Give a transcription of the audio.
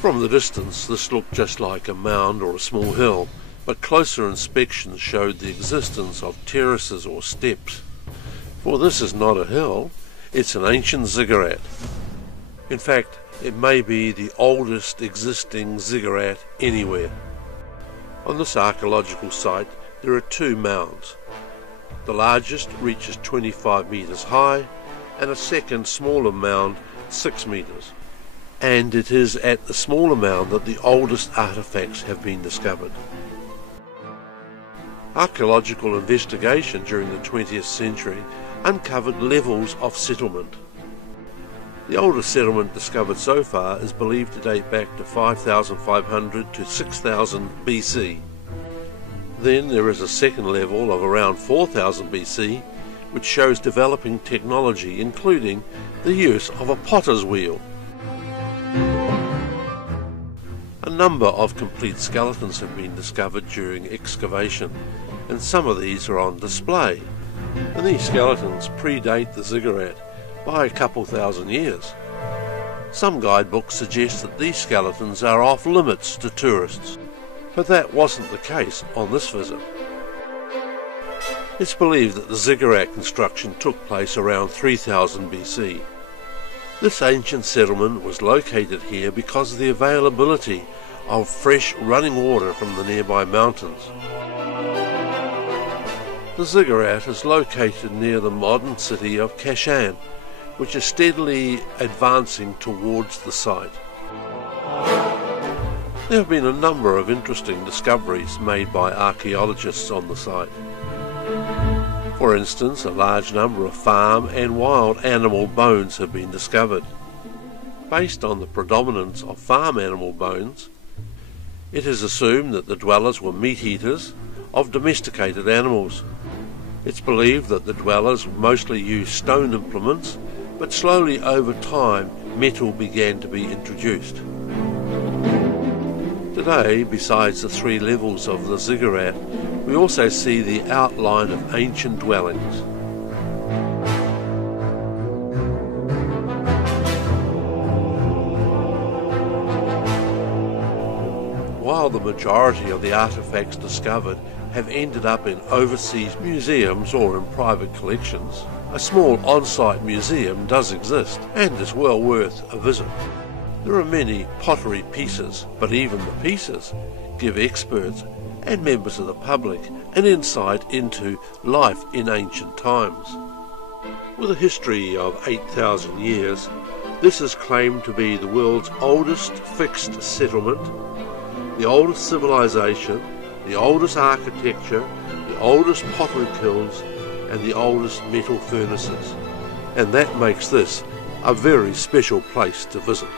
From the distance this looked just like a mound or a small hill, but closer inspection showed the existence of terraces or steps. For this is not a hill, it's an ancient ziggurat. In fact, it may be the oldest existing ziggurat anywhere. On this archaeological site there are two mounds. The largest reaches 25 metres high, and a second smaller mound 6 metres. And it is at the smaller mound that the oldest artefacts have been discovered. Archaeological investigation during the 20th century uncovered levels of settlement. The oldest settlement discovered so far is believed to date back to 5,500 to 6,000 BC. Then there is a second level of around 4,000 BC, which shows developing technology, including the use of a potter's wheel. A number of complete skeletons have been discovered during excavation, and some of these are on display. And these skeletons predate the ziggurat by a couple thousand years. Some guidebooks suggest that these skeletons are off limits to tourists, but that wasn't the case on this visit. It's believed that the ziggurat construction took place around 3000 BC. This ancient settlement was located here because of the availability of fresh running water from the nearby mountains. The ziggurat is located near the modern city of Kashan, which is steadily advancing towards the site. There have been a number of interesting discoveries made by archaeologists on the site. For instance, a large number of farm and wild animal bones have been discovered. Based on the predominance of farm animal bones, it is assumed that the dwellers were meat eaters of domesticated animals. It's believed that the dwellers mostly used stone implements, but slowly over time metal began to be introduced. Today, besides the 3 levels of the ziggurat, we also see the outline of ancient dwellings. While the majority of the artefacts discovered have ended up in overseas museums or in private collections, a small on-site museum does exist and is well worth a visit. There are many pottery pieces, but even the pieces give experts and members of the public an insight into life in ancient times. With a history of 8,000 years, this is claimed to be the world's oldest fixed settlement, the oldest civilization, the oldest architecture, the oldest pottery kilns, and the oldest metal furnaces. And that makes this a very special place to visit.